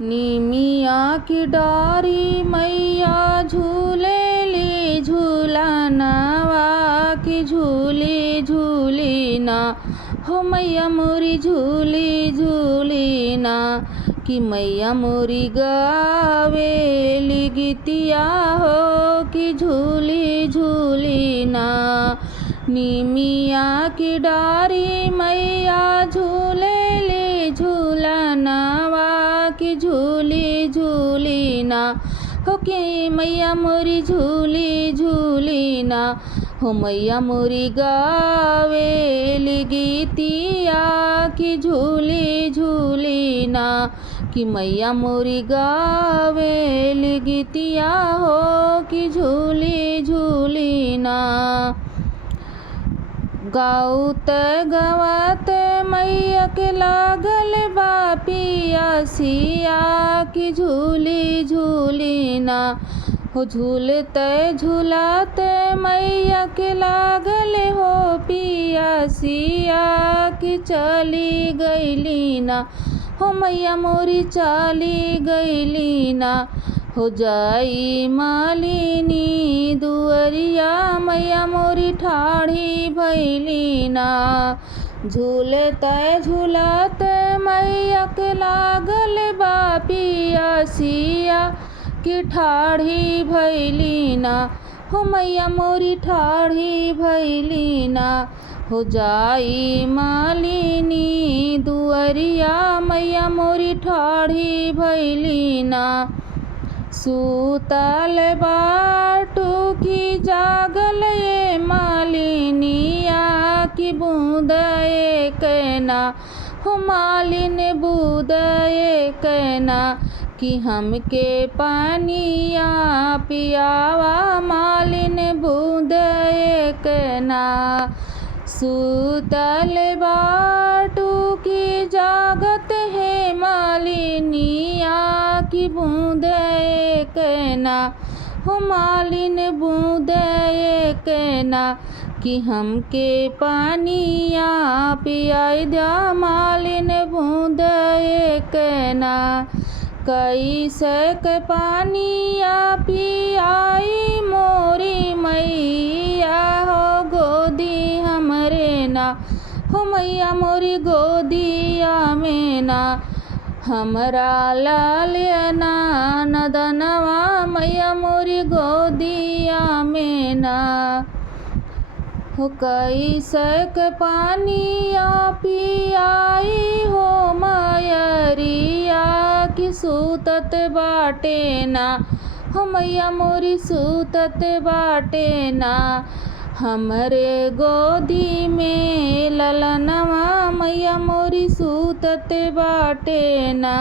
निमिया की डारी मैया झूलेली झूलनवा की झूली झूली ना हो मैया मोरी झूली झूली ना कि मैया मोरी गावेली गीतिया हो कि झूली झूली ना। निमिया की डारी मैया झूलेली झूलनवा की झूली झूली ना हो कि मैया मोरी झूली झूली ना हो मैया मोरी गावेली गीतिया की झूली झूली ना कि मैया मोरी गावेली गीतिया हो कि झूली झूली ना। गाउत गवत मैया के लागल बा पियासिया की झूली झूली ना हो झूलते झूलते मैया के लागल हो पियासिया की चली गईली ना हो मैया मोरी चली गईली ना हो जाई मालिनी दुअरिया मैया मोरी ठाढ़ी भैली ना। झूलते झूलते मैया के लागल बा पियासिया की ठाढ़ी भैली ना हो मैया मोरी ठाढ़ी भैली ना हो जाई मालिनी दुअरिया मैया मोरी ठाढ़ी भैली ना। सूतल बाटू की जागल ये मालिनिया की बूंद एक ना हो मालिन बूंद एक ना कि हमके पानिया पियावा मालिन बूंद एक ना। सूतल बाटू की जागत है मालिनिया की बूंद एक ना हो मालिन बूंद एक ना कि हमके पानिया पियाई दिया मालिन बूंद एक ना। कैसे के पानिया पियाई मोरी मैया हो गोदी हमरे ना हो मैया मोरी गोदिया में ना हमरा लालियना नदनवा मैया मोरी गोदिया में ना हो कैसे के पानिया पियाई हो मयरिया की सूतत बाटे ना हो मैया मोरी सूतत बाटे ना हमरे गोदी में ललनवा मैया मोरी सूतत बाटे ना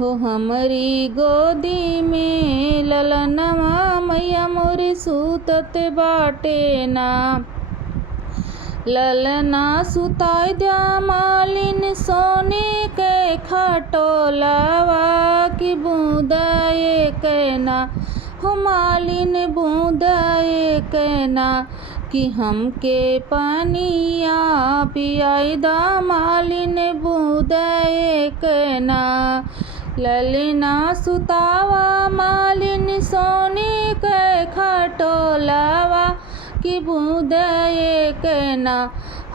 हो हमरी गोदी में ललनवा मैया मोरी सूतत बाटे ना। ललना सुताई दिया मालिन सोने के खटोलवा की बूंद एक ना हो मालिन बूंद एक ना कि हमके पानिया पियाई दा मालिन बूंद एक ना। ललना सुतावा मालिन सोने के खटोलवा की बूंद एक ना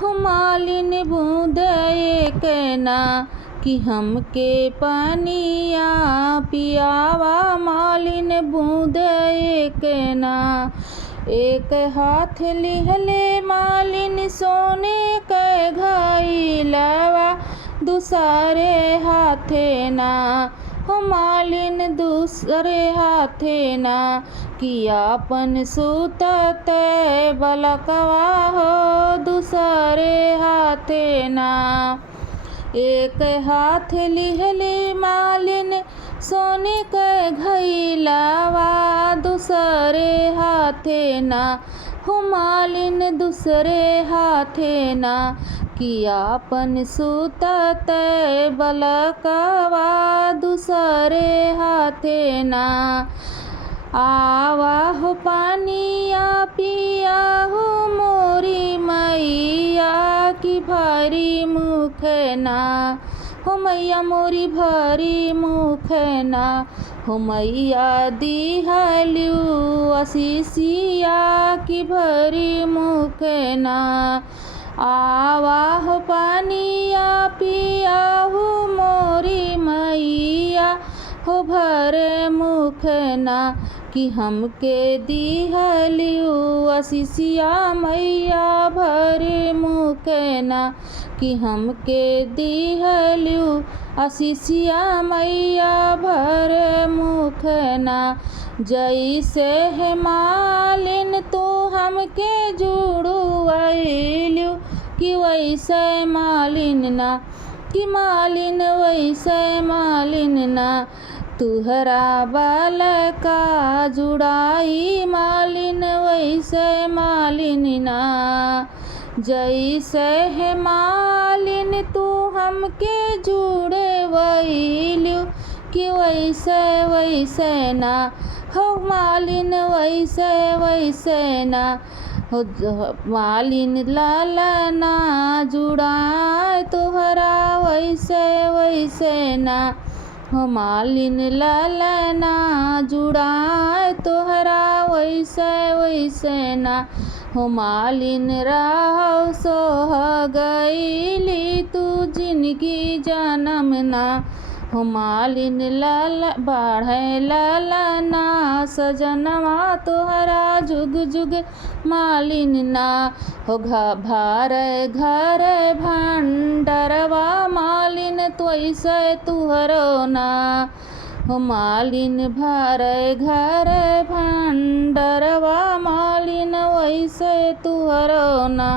हो मालिन बूंद एक ना कि हमके पानिया पियावा मालिन बूंद एक ना। एक हाथ लिहले मालिन सोने के घाइलवा दूसरे हाथे ना हो मालिन दूसरे हाथे ना कि आपन सूतत बलकवा हो दूसरे हाथे ना। एक हाथ लिहले मालिन सोने के घइलवा दूसरे हाथे ना हो मालिन दूसरे हाथे ना कि आपन सूतत बलकवा दूसरे हाथे ना। आवा हो पानिया पिया हो मोरी मैया की भारी मुख ना हो मैया मोरी भरी मुखना हो मैया दिहलू आशीषिया की भरी मुखना आवा हो पानिया पिया हो मोरी मैया हो भरे मुखना कि हमके दिहलियू आशीषिया मैया भरे मुखना कि हमके दिहलियू आशीषिया मैया भरे मुखना जैसे है मालिन तो हमके जुड़ुआइलू कि वैसे मालिन ना कि मालिन वैसे मालिन ना तुहरा बालका जुड़ाई मालिन वैसे मालिन ना जैसे है मालिन तू हमके जुड़े वैलू कि वैसे वैसे ना हो मालिन वैसे वैसे ना हो मालिन लालना जुड़ाए तोहरा वैसे वैसे ना हो मालिन लालना जुड़ाए तोहरा वैसे वैसे ना हो मालिन राह सोह गईली तू जिनकी जन्म ना हो मालिन लाल बाढ़े लालना सजनवा तोहरा जुग जुग मालिन ना हो भार घर भंडरवा मालिन त्वैसे तुहरो ना हो मालिन भार घर भंडरवा मालिन वैसे तुहरो ना।